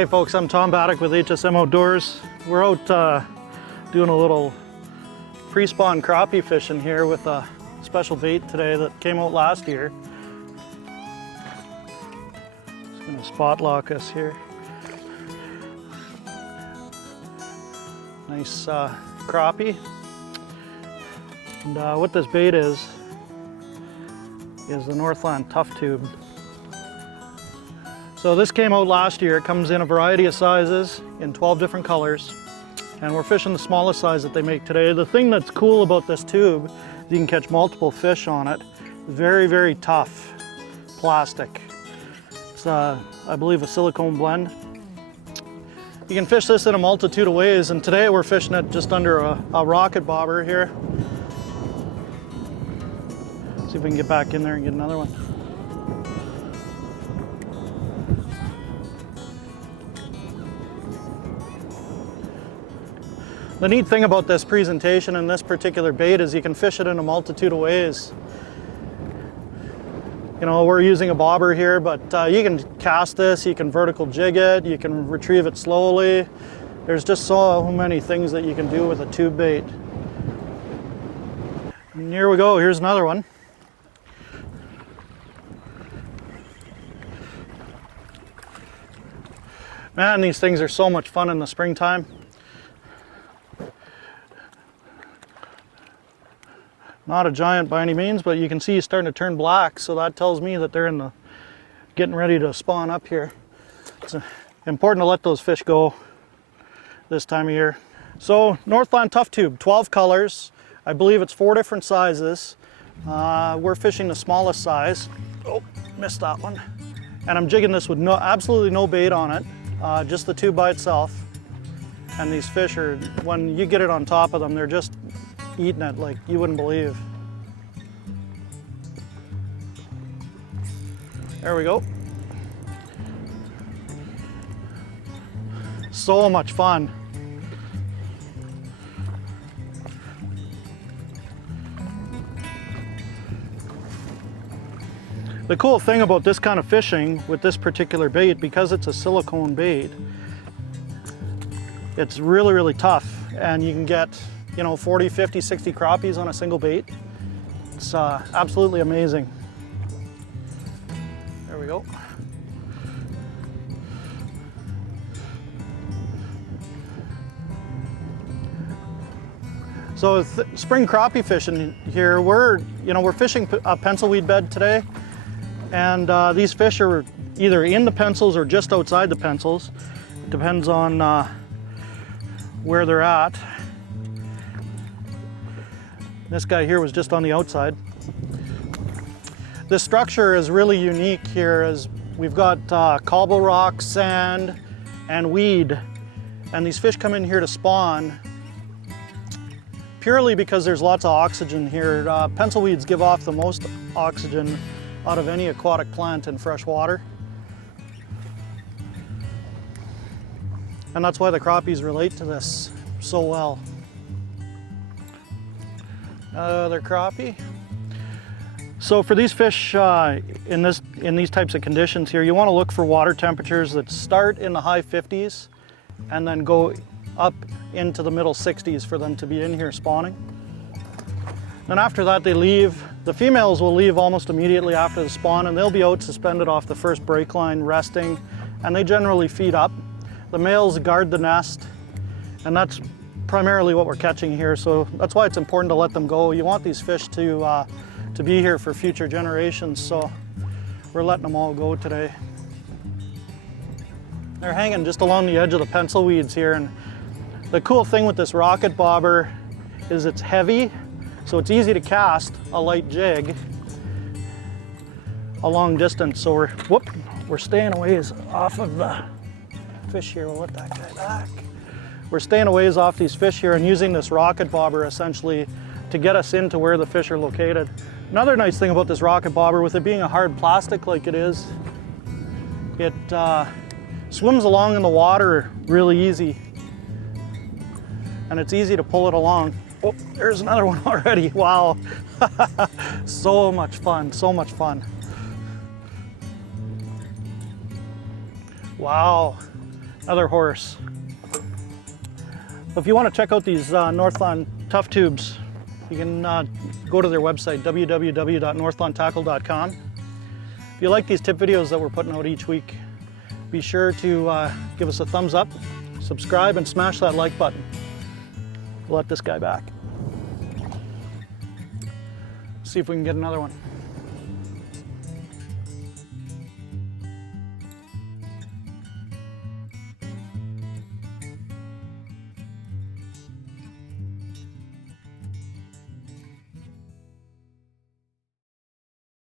Hey folks, I'm Tom Baddock with HSM Outdoors. We're out doing a little pre-spawn crappie fishing here with a special bait today that came out last year. Just gonna spot lock us here. Nice crappie. And what this bait is the Northland Tuff tube. So this came out last year. It comes in a variety of sizes in 12 different colors. And we're fishing the smallest size that they make today. The thing that's cool about this tube is you can catch multiple fish on it. Very, very tough plastic. It's, I believe, a silicone blend. You can fish this in a multitude of ways, and today we're fishing it just under a rocket bobber here. See if we can get back in there and get another one. The neat thing about this presentation and this particular bait is you can fish it in a multitude of ways. You know, we're using a bobber here, but you can cast this, you can vertical jig it, you can retrieve it slowly. There's just so many things that you can do with a tube bait. And here we go, here's another one. Man, these things are so much fun in the springtime. Not a giant by any means, but you can see he's starting to turn black, so that tells me that they're getting ready to spawn up here. It's important to let those fish go this time of year. So Northland Tuff tube, 12 colors. I believe it's 4 different sizes. We're fishing the smallest size. Oh, missed that one. And I'm jigging this with absolutely no bait on it, just the tube by itself. And these fish are, when you get it on top of them, they're just eating it like you wouldn't believe. There we go. So much fun. The cool thing about this kind of fishing with this particular bait, because it's a silicone bait, it's really, really tough, and you can get, you know, 40, 50, 60 crappies on a single bait. It's absolutely amazing. There we go. So spring crappie fishing here, we're fishing a pencil weed bed today, and these fish are either in the pencils or just outside the pencils. It depends on where they're at. This guy here was just on the outside. This structure is really unique here, as we've got cobble rock, sand, and weed. And these fish come in here to spawn purely because there's lots of oxygen here. Pencil weeds give off the most oxygen out of any aquatic plant in fresh water. And that's why the crappies relate to this so well. Another crappie. So for these fish in these types of conditions here, you want to look for water temperatures that start in the high 50s and then go up into the middle 60s for them to be in here spawning. Then after that they leave. The females will leave almost immediately after the spawn, and they'll be out suspended off the first break line resting, and they generally feed up. The males guard the nest, and that's primarily what we're catching here, so that's why it's important to let them go. You want these fish to be here for future generations, so we're letting them all go today. They're hanging just along the edge of the pencil weeds here, and the cool thing with this rocket bobber is it's heavy, so it's easy to cast a light jig a long distance. So we're staying a ways off of the fish here. We'll let that guy back. We're staying a ways off these fish here and using this rocket bobber essentially to get us into where the fish are located. Another nice thing about this rocket bobber, with it being a hard plastic like it is, it swims along in the water really easy, and it's easy to pull it along. Oh, there's another one already. Wow. So much fun, so much fun. Wow. Another horse. If you want to check out these Northland Tuff tubes, you can go to their website, www.northlandtackle.com. If you like these tip videos that we're putting out each week, be sure to give us a thumbs up, subscribe, and smash that like button. We'll let this guy back. See if we can get another one.